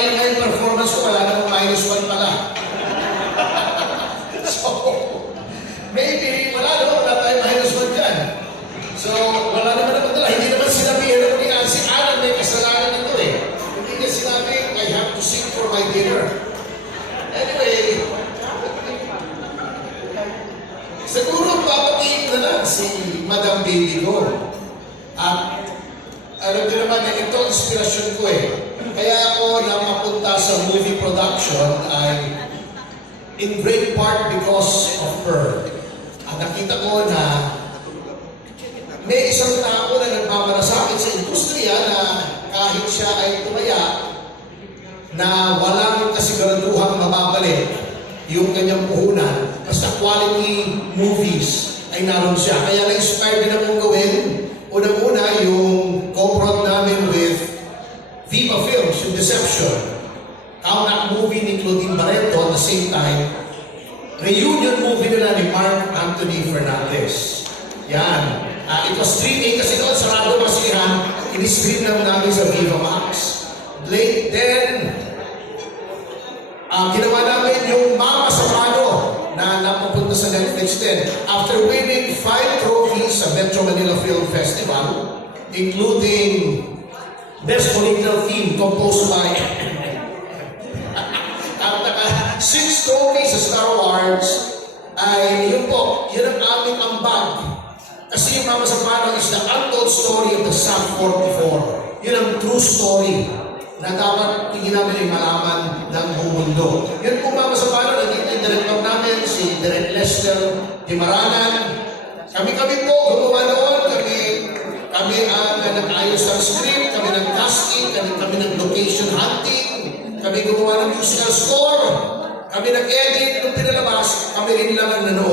final na yung performance ko, wala namang -1 pala. So, maybe, wala tayong -1 dyan. So, wala naman naman talaga. Hindi naman sinabihan ako ni si Alan may kasalanan nito eh. Hindi niya sinabi, I have to sing for my dinner. Anyway, siguro papatiin na lang si Madam Baby ko. At alam din naman na ito inspirasyon ko eh. Kaya ako na mapunta sa movie production ay in great part because of her. At nakita ko na may isang tao na nagmamalasakit sa industriya na kahit siya ay tumaya na walang kasiguraduhang mababalik yung kanyang puhunan. Basta quality movies ay naroon siya. Kaya na-inspire din akong gawin. Unang-una yung co-prod namin with Viva Films, yung Deception. Comeback movie ni Claudine Barreto at the same time. Reunion movie nila ni Mark Anthony Fernandez. Yan. It was streaming kasi noon sarado masihan. In-stream lang namin sa Viva Max. Late then, ginawa namin yung Mama sa Mano na napupunta sa Netflix din. After winning 5 trophies sa Metro Manila Film Festival, including Best Political Theme composed by at 6 trophies sa Star Wars, ay yun po, yun ang aming ambag. Kasi yung Mama sa Mano is the untold story of the SAP 44. Yun ang true story na dapat hindi namin ay malaman ng buong mundo. Yun po Mama sa Mano, naging yung director namin, si Direk Lester Dimaranan. Kami-kami po, gumawa noon, kami ang nag-ayos ng script, kami ng casting, kami ng location hunting, kami gumawa ng musical score, kami nag-edit, nung pinalabas, kami rin lang ang nanood.